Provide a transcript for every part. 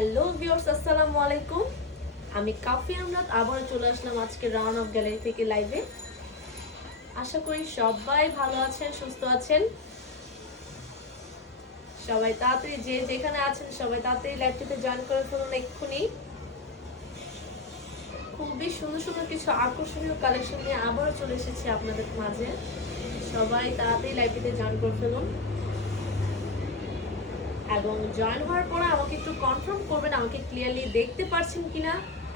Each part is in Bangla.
হ্যালো ভিউয়ার্স, আসসালামু আলাইকুম। আমি কাফি আমরাত আবার চলে আসলাম আজকে রাউন্ড অফ গ্যালারি থেকে লাইভে। আশা করি সবাই ভালো আছেন, সুস্থ আছেন। সবাই তাড়াতাড়ি যে যেখানে আছেন সবাই তাড়াতাড়ি লাইভটিতে জয়েন করে ফেলুন এক্ষুনি। খুবই সুন্দর সুন্দর কিছু আকর্ষণীয় কালেকশন নিয়ে আবারও চলে এসেছি আপনাদের মাঝে। সবাই তাড়াতাড়ি লাইভটিতে জয়েন করে ফেলুন এবং জয়েন হওয়ার পরে আমাকে একটু কনফার্ম করবেন আমাকে ক্লিয়ারলি দেখতে পারছেন কিনা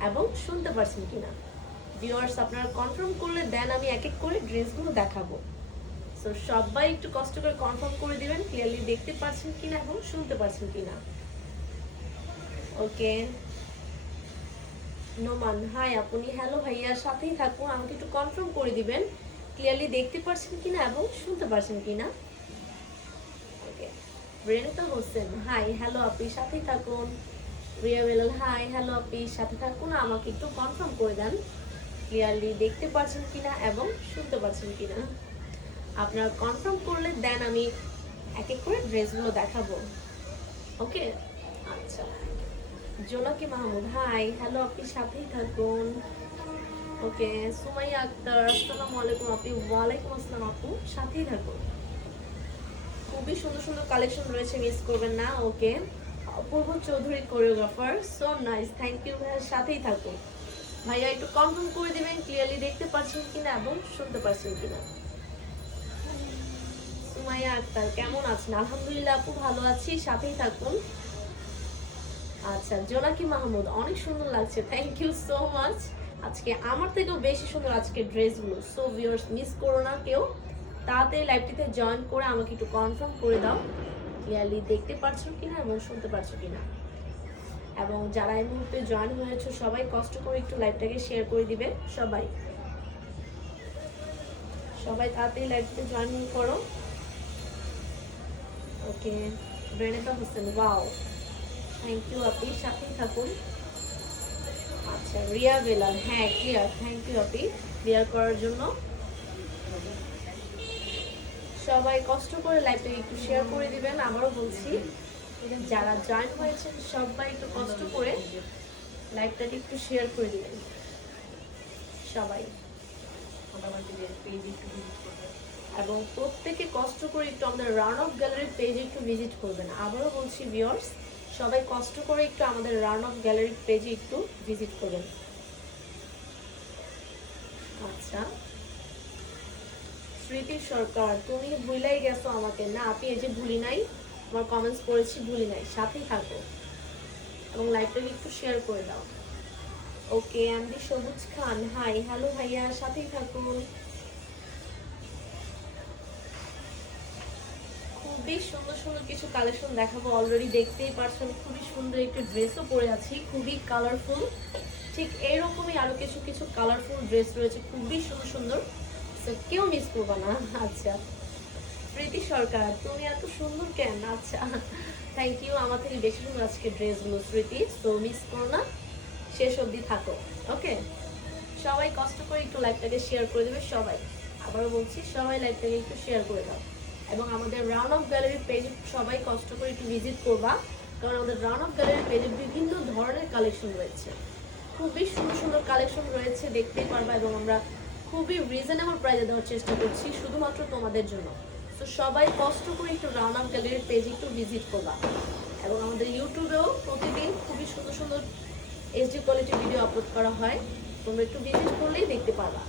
এবং শুনতে পারছেন কিনা। ভিউয়ার্স, আপনারা কনফার্ম করলে দেন আমি এক এক করে ড্রেসগুলো দেখাবো। সো সবাই একটু কষ্ট করে কনফার্ম করে দিবেন ক্লিয়ারলি দেখতে পাচ্ছেন কিনা এবং শুনতে পাচ্ছেন কিনা। ওকে, নোমান হাই আপনি, হ্যালো ভাইয়া, সাথেই থাকুন। আমাকে একটু কনফার্ম করে দিবেন ক্লিয়ারলি দেখতে পাচ্ছেন কিনা এবং শুনতে পাচ্ছেন কিনা। ওকে, রেনুতা হোসেন হাই, হ্যালো আপনি, সাথেই থাকুন। রিয়া বেলাল হাই, হ্যালো আপনি, সাথে থাকুন। আমাকে একটু কনফার্ম করে দেন ক্লিয়ারলি দেখতে পাচ্ছেন কিনা এবং শুনতে পাচ্ছেন কিনা। আপনারা কনফার্ম করলে দেন আমি এক এক করে ড্রেসগুলো দেখাবো। ওকে, আচ্ছা। জোনাকি মাহমুদ হাই, হ্যালো আপনি, সাথেই থাকুন। ওকে, সুমাইয়া আক্তার আসসালামু আলাইকুম আপনি, ওয়ালাইকুম আসসালাম আপু, সাথেই থাকুন। খুবই সুন্দর সুন্দর কালেকশন রয়েছে, মিস করবেন না। ওকে, Apurba Chowdhury choreographer, so nice, thank you ভাইয়া, সাথেই থাকুন। ভাইয়া একটু কনফার্ম করে দিবেন ক্লিয়ারলি দেখতে পাচ্ছেন কিনা এবং শুনতে পাচ্ছেন কিনা। সুমাইয়া আক্তার কেমন আছেন? আলহামদুলিল্লাহ আপু, ভালো আছি, সাথেই থাকুন। আচ্ছা, জোনাকি মাহমুদ অনেক সুন্দর লাগছে, থ্যাংক ইউ সো মাচ। আজকে আমার থেকেও বেশি সুন্দর আজকে ড্রেসগুলো। সো ভিউয়ার্স, মিস করো না কেউ, তাড়াতাড়ি লাইভটিতে জয়েন করে আমাকে একটু কনফার্ম করে দাও ক্লিয়ারলি দেখতে পাচ্ছ কিনা এবং শুনতে পাচ্ছ কিনা। এবং যারা এই মুহূর্তে জয়েন হয়েছে সবাই কষ্ট করে একটু লাইভটাকে শেয়ার করে দিবে। সবাই সবাই তাড়াতাড়ি লাইভটিতে জয়েন করো। ওকে, রেনেতা হোসেন ওয়াও, থ্যাংক ইউ আপনি, সাথেই থাকুন। আচ্ছা, রিয়া বেলাল হ্যাঁ ক্লিয়ার, থ্যাংক ইউ আপনি ক্লিয়ার করার জন্য। সবাই কষ্ট করে লাইভটাকে একটু শেয়ার করে দিবেন। আবারও বলছি, যারা জয়েন হয়েছেন সবাই একটু কষ্ট করে লাইভটাকে একটু শেয়ার করে দিবেন সবাই। এবং প্রত্যেকে কষ্ট করে একটু আমাদের রান অফ গ্যালারির পেজে একটু ভিজিট করবেন। আবারও বলছি ভিউয়ার্স, সবাই কষ্ট করে একটু আমাদের রান অফ গ্যালারির পেজে একটু ভিজিট করবেন। আচ্ছা, স্মৃতি সরকার তুমি ভুলাই গেছো আমাকে। না আপনি এই যে ভুলি নাই, আমার কমেন্টস পড়েছি, ভুলি নাই, সাথেই থাকো এবং লাইভটাকে একটু শেয়ার করে দাও। ওকে, এমডি সবুজ খান হাই, হ্যালো ভাইয়া, সাথেই থাকুন। খুবই সুন্দর সুন্দর কিছু কালেকশন দেখাবো, অলরেডি দেখতেই পারছেন খুবই সুন্দর একটি ড্রেসও পরে আছি, খুবই কালারফুল। ঠিক এইরকমই আরো কিছু কিছু কালারফুল ড্রেস রয়েছে, খুবই সুন্দর সুন্দর, কেউ মিস করবা না। আচ্ছা, প্রীতি সরকার তুমি এত সুন্দর কেন? আচ্ছা, থ্যাংক ইউ, আমার থেকে বেশি সুন্দর আজকে ড্রেসগুলো স্মৃতি, তো মিস করো না, শেষ অবধি থাকো। ওকে, সবাই কষ্ট করে একটু লাইভটাকে শেয়ার করে দেবে সবাই। আবারও বলছি, সবাই লাইভটাকে একটু শেয়ার করে দাও এবং আমাদের রাউন্ড অফ গ্যালারির পেজে সবাই কষ্ট করে একটু ভিজিট করবা, কারণ আমাদের রাউন্ড অফ গ্যালারির পেজে বিভিন্ন ধরনের কালেকশন রয়েছে, খুবই সুন্দর সুন্দর কালেকশন রয়েছে, দেখতেই পারবা। এবং আমরা খুবই রিজনেবল প্রাইসে দেওয়ার চেষ্টা করছি শুধুমাত্র তোমাদের জন্য। তো সবাই কষ্ট করে একটু রাউন্ড অফ গ্যালারির পেজে একটু ভিজিট করবা এবং আমাদের ইউটিউবেও প্রতিদিন খুবই সুন্দর সুন্দর এইচডি কোয়ালিটির ভিডিও আপলোড করা হয়, তোমরা একটু ভিজিট করলেই দেখতে পারবা।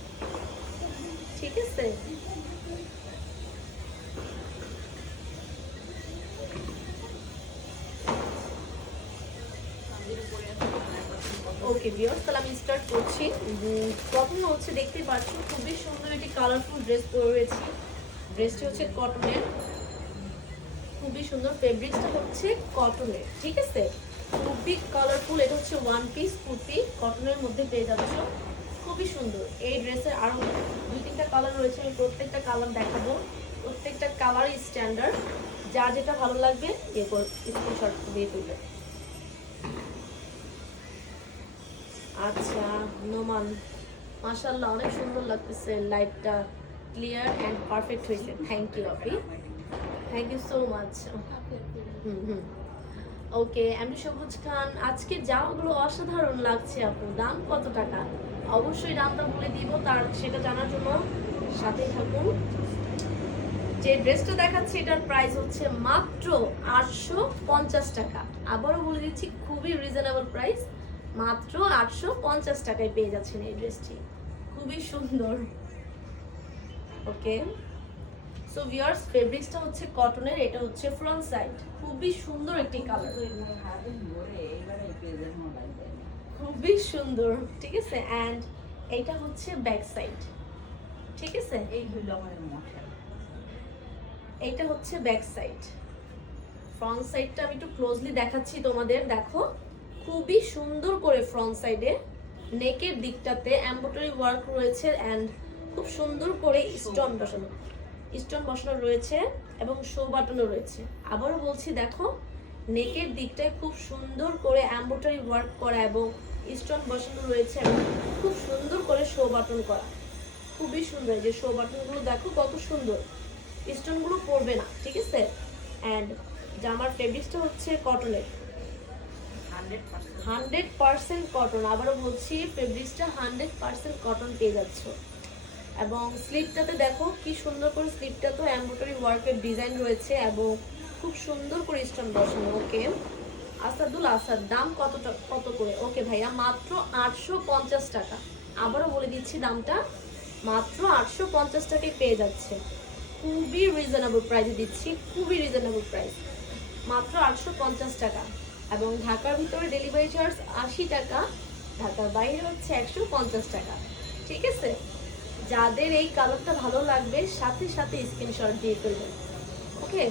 ঠিক আছে, ওকে ভিউয়ার্স, তাহলে আমি স্টার্ট করছি। প্রথমে হচ্ছে দেখতেই পাচ্ছ খুবই সুন্দর একটি কালারফুল ড্রেস পরে রয়েছি। ড্রেসটি হচ্ছে কটনের, খুবই সুন্দর, ফেব্রিক্সটা হচ্ছে কটনের। ঠিক আছে, খুবই কালারফুল। এটা হচ্ছে ওয়ান পিস কুর্তি, কটনের মধ্যে পেয়ে যাচ্ছ, খুবই সুন্দর। এই ড্রেসের আরো দুই তিনটা কালার রয়েছে, আমি প্রত্যেকটা কালার দেখাবো, প্রত্যেকটা কালারই স্ট্যান্ডার্ড। যার যেটা ভালো লাগবে স্ক্রিনশট দিয়ে তুলবে। আচ্ছা, নোমান মাশাআল্লাহ অনেক সুন্দর লাগতেছে, লাইভটা ক্লিয়ার অ্যান্ড পারফেক্ট হয়েছে, thank you Api, thank you so much. হুম হুম, ওকে, আমি সবুজ খান, আজকে জামাগুলো অসাধারণ লাগছে আপু, দাম কত টাকা? অবশ্যই দামটা বলে দিব, তার সেটা জানার জন্য সাথেই থাকুন। যে ড্রেসটা দেখাচ্ছি এটার প্রাইস হচ্ছে মাত্র 850 টাকা। আবারও বলে দিচ্ছি, খুবই রিজনেবল প্রাইস, মাত্র 850 টাকায় পেয়ে যাচ্ছেন এই ড্রেসটি, খুবই সুন্দর। ওকে, সো ভিউয়ার্স, ফেব্রিক্সটা হচ্ছে কটনের, এটা হচ্ছে ফ্রন্ট সাইড, খুবই সুন্দর একটি কালার, খুবই সুন্দর, ঠিক আছে। অ্যান্ড এইটা হচ্ছে ব্যাক সাইড, ঠিক আছে। এইটা হচ্ছে ব্যাক সাইড। ফ্রন্ট সাইডটা আমি একটু ক্লোজলি দেখাচ্ছি তোমাদের, দেখো খুবই সুন্দর করে ফ্রন্ট সাইডে নেকের দিকটাতে এমব্রয়ডারি ওয়ার্ক রয়েছে অ্যান্ড খুব সুন্দর করে স্টোন বসানো রয়েছে এবং শো বাটনও রয়েছে। আবারও বলছি, দেখো নেকের দিকটায় খুব সুন্দর করে এমব্রয়ডারি ওয়ার্ক করা এবং স্টোন বসানো রয়েছে এবং খুব সুন্দর করে শো বাটন করা, খুবই সুন্দর। যে শো বাটনগুলো দেখো কত সুন্দর, স্টোনগুলো পড়বে না, ঠিক আছে। অ্যান্ড জামার ফেব্রিক্সটা হচ্ছে কটনের, 100% কটন। আবারও বলছি, ফেব্রিক্সটা 100% কটন পেয়ে যাচ্ছ। এবং স্লিপটাতে দেখো কি সুন্দর করে, স্লিপটাতে এমব্রয়ডারি ওয়ার্কের ডিজাইন রয়েছে এবং খুব সুন্দর করে স্টোন বসানো। ওকে, আসাদুল আসাদ, দাম কত করে? ওকে ভাইয়া, মাত্র 850 টাকা। আবারও বলে দিচ্ছি দামটা, মাত্র 850 টাকায় পেয়ে যাচ্ছে, খুবই রিজনেবল প্রাইসে দিচ্ছি, খুবই রিজনেবল প্রাইস, মাত্র 850 টাকা। এবং ঢাকার ভিতরে ডেলিভারি চার্জ 80 টাকা, ঢাকার বাইরে হচ্ছে 150 টাকা, ঠিক আছে। যাদের এই কালারটা ভালো লাগবে সাথে সাথে স্ক্রিনশট দিয়ে ফেলবেন। ওকে,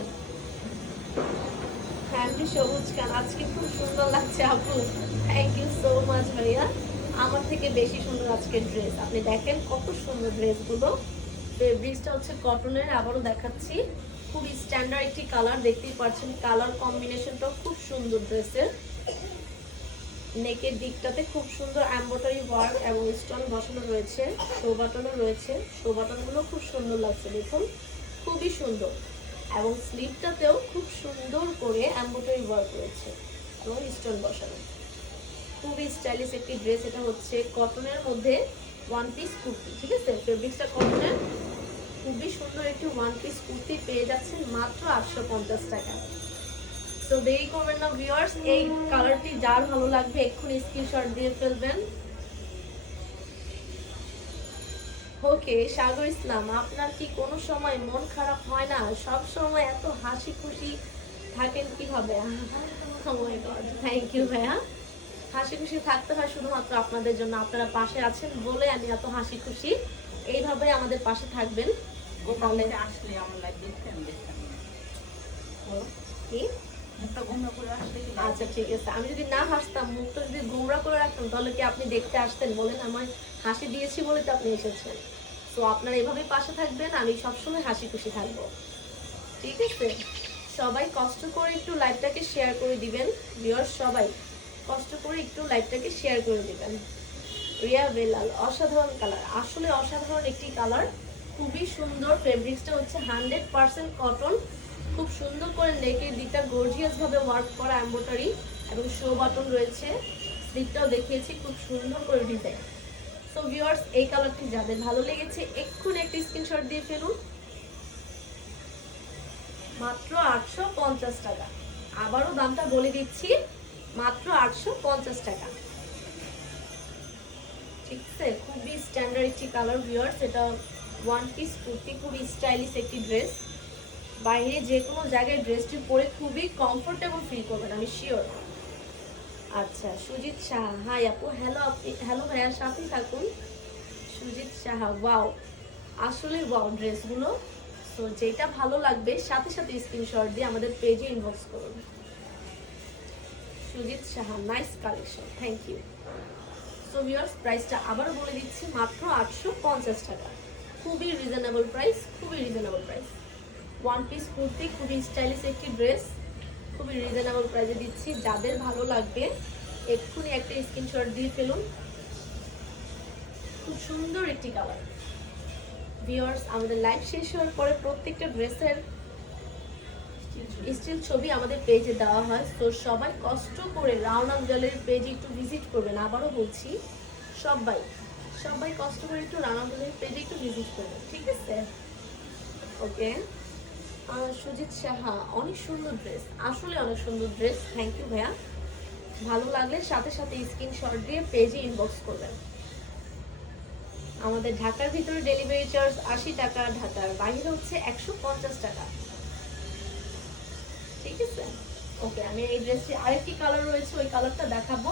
ফ্যামিলি সবুজ খান, আজকে খুব সুন্দর লাগছে আপু, থ্যাংক ইউ সো মাচ ভাইয়া, আমার থেকে বেশি সুন্দর আজকের ড্রেস। আপনি দেখেন কত সুন্দর ড্রেসগুলো, ফেব্রিক্সটা হচ্ছে কটনের। আবারও দেখাচ্ছি, খুব স্ট্যান্ডার্ড একটি কালার, দেখতেই পাচ্ছেন কালার কম্বিনেশনটাও খুব সুন্দর ড্রেসের। নেকের দিকটাতে খুব সুন্দর এমব্রয়ডারি ওয়ার্ক এবং স্টোন বসানো রয়েছে, শো বাটনও রয়েছে, শো বাটনগুলো খুব সুন্দর লাগছে, দেখুন খুবই সুন্দর। এবং স্লিভটাতেও খুব সুন্দর করে এমব্রয়ডারি ওয়ার্ক রয়েছে এবং স্টোন বসানো, খুবই স্টাইলিশ একটি ড্রেস। এটা হচ্ছে কটনের মধ্যে ওয়ান পিস কুর্তি, ঠিক আছে। ফেব্রিক্সটা কটনের, খুবই সুন্দর একটি ওয়ান পিস কুর্তি পেয়ে যাচ্ছেন মাত্র 850 টাকা। তো দেরি করবেন না ভিউয়ার্স, এই কালারটি যার ভালো লাগবে এক্ষুনি স্ক্রিনশট দিয়ে ফেলবেন। ওকে, সাগর ইসলাম, আপনার কি কোনো সময় মন খারাপ হয় না? সব সময় এত হাসি খুশি থাকেন কিভাবে? থ্যাংক ইউ ভাইয়া, হাসি খুশি থাকতে হয় শুধুমাত্র আপনাদের জন্য, আপনারা পাশে আছেন বলে আমি এত হাসি খুশি। এইভাবে আমাদের পাশে থাকবেন। গোপালে আসলে আমার লাগবে কি? আচ্ছা ঠিক আছে, আমি যদি না হাসতাম, মুখটা যদি গোমরা করে রাখতাম, তাহলে কি আপনি দেখতে আসতেন বলেন? আমার হাসি দিয়েছি বলে তো আপনি এসেছেন। তো আপনারা এভাবেই পাশে থাকবেন, আমি সবসময় হাসি খুশি থাকবো, ঠিক আছে। সবাই কষ্ট করে একটু লাইভটাকে শেয়ার করে দিবেন ভিউয়ার্স, সবাই কষ্ট করে একটু লাইভটাকে শেয়ার করে দিবেন। রিয়া বেলাল, অসাধারণ কালার, আসলে অসাধারণ একটি কালার, খুবই সুন্দর। ফেব্রিক্সটা হচ্ছে 100% কটন, খুব সুন্দর করে নেকের দিকটা গর্জিয়াস ভাবে ওয়ার্ক করা এমব্রয়ডারি এবং শো বাটন রয়েছে, স্লিপটাও দেখিয়েছি খুব সুন্দর করে ডিজাইন। সো ভিউয়ার্স, এই কালারটি যাদের ভালো লেগেছে এক্ষুনি একটা স্ক্রিনশট দিয়ে ফেলুন, মাত্র 850 টাকা। আবারও দামটা বলে দিচ্ছি, মাত্র 850 টাকা, ঠিক আছে। খুবই স্ট্যান্ডার্ড একটি কালার ভিউয়ার্স, এটা ওয়ান পিস কুর্তি, খুবই স্টাইলিশ একটি ড্রেস, বাইরে যে কোনো জায়গায় ড্রেসটি পরে খুবই কমফোর্টেবল ফিল করবেন, আমি শিওর। আচ্ছা, সুজিত সাহা, হাই আপু, হ্যালো আপনি, হ্যালো ভাইয়া, সাথেই থাকুন। সুজিত সাহা, ওয়াও, আসলে ওয়াও ড্রেসগুলো। সো যেটা ভালো লাগবে সাথে সাথে স্ক্রিনশট দিয়ে আমাদের পেজে ইনবক্স করুন। Sujit Saha, nice collection, thank you. So viewers, প্রাইসটা আবারও বলে দিচ্ছি, মাত্র 850 টাকা, খুবই রিজনেবল প্রাইস, খুবই reasonable price. One piece kurti, খুবই স্টাইলিশ একটি ড্রেস, খুবই রিজনেবল প্রাইসে দিচ্ছি। যাদের ভালো লাগবে এক্ষুনি একটা স্ক্রিনশট দিয়ে ফেলুন, খুব সুন্দর একটি কালার। ভিউয়ার্স, আমাদের লাইভ শেষ হওয়ার পরে প্রত্যেকটা ড্রেসের স্টিল ছবি আমাদের পেজে দেওয়া হয়, তো সবাই কষ্ট করে রাওনাক গ্যালারির পেজে একটু ভিজিট করবেন। আবারও বলছি, সবাই সবাই কষ্ট করে একটু রাওনাক গ্যালারির পেজে একটু ভিজিট করবেন, ঠিক আছে? ওকে, সুজিত সাহা, অনেক সুন্দর ড্রেস, আসলে অনেক সুন্দর ড্রেস, থ্যাংক ইউ ভাইয়া। ভালো লাগলে সাথে সাথে স্ক্রিনশট দিয়ে পেজে ইনবক্স করবেন। আমাদের ঢাকার ভিতরে ডেলিভারি চার্জ 80 টাকা, ঢাকার বাইরে হচ্ছে 150 টাকা, ঠিক আছে? ওকে, আমি এই ড্রেসটি আরেকটি কালার রয়েছে, ওই কালারটা দেখাবো,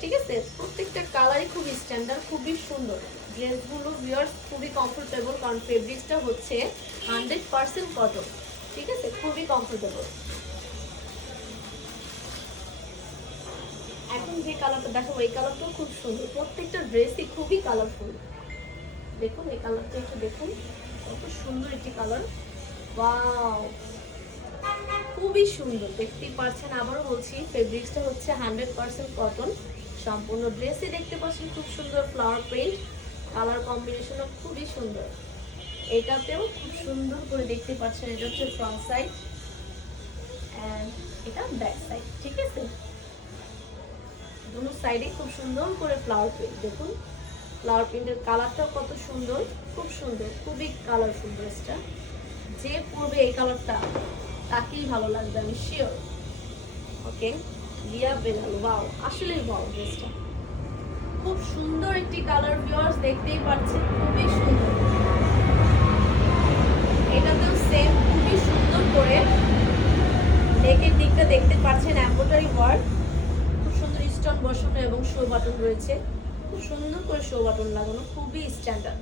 ঠিক আছে? প্রত্যেকটা কালারই খুবই স্ট্যান্ডার্ড, খুবই সুন্দর ড্রেসগুলো ভিউয়ার্স, খুবই কমফোর্টেবল, কারণ ফেব্রিক্সটা হচ্ছে 100% কটন, ঠিক আছে? খুবই কমফোর্টেবল। এখন যে কালারটা দেখাবো এই কালারটাও খুব সুন্দর, প্রত্যেকটা ড্রেসই খুবই কালারফুল। দেখুন এই কালারটা একটু দেখুন, কত সুন্দর একটি কালার, ওয়াও, খুবই সুন্দর, দেখতেই পাচ্ছেন। আবারও বলছি, ফেব্রিক্সটা হচ্ছে 100% কটন, সম্পূর্ণ ড্রেসে দেখতে পাচ্ছেন খুব সুন্দর ফ্লাওয়ার প্রিন্ট, কালার কম্বিনেশনও খুবই সুন্দর। এটাতেও খুব সুন্দর করে দেখতে পাচ্ছেন, এটা হচ্ছে ফ্রন্ট সাইড অ্যান্ড এটা ব্যাক সাইড, ঠিক আছে? দুটো সাইডে খুব সুন্দর করে ফ্লাওয়ার প্রিন্ট, দেখুন ফ্লাওয়ার প্রিন্টের কালারটাও কত সুন্দর, খুব সুন্দর, খুবই কালারফুল ড্রেসটা। যে পরবে এই কালারটা তাকেই ভালো লাগবে, আমি শিওর। ওকে, রিয়া বেলাল, ওয়াও, আসলেই ওয়াও, ড্রেসটা খুব সুন্দর একটি কালার ভিউয়ার্স, দেখতেই পাচ্ছেন খুবই সুন্দর। এটাতেও সেম খুবই সুন্দর করে নেকের দিকটা দেখতে পাচ্ছেন এমব্রয়ডারি ওয়ার্ক, খুব সুন্দর স্টোন বসানো এবং শো বাটন রয়েছে, খুব সুন্দর করে শো বাটন লাগানো, খুবই স্ট্যান্ডার্ড,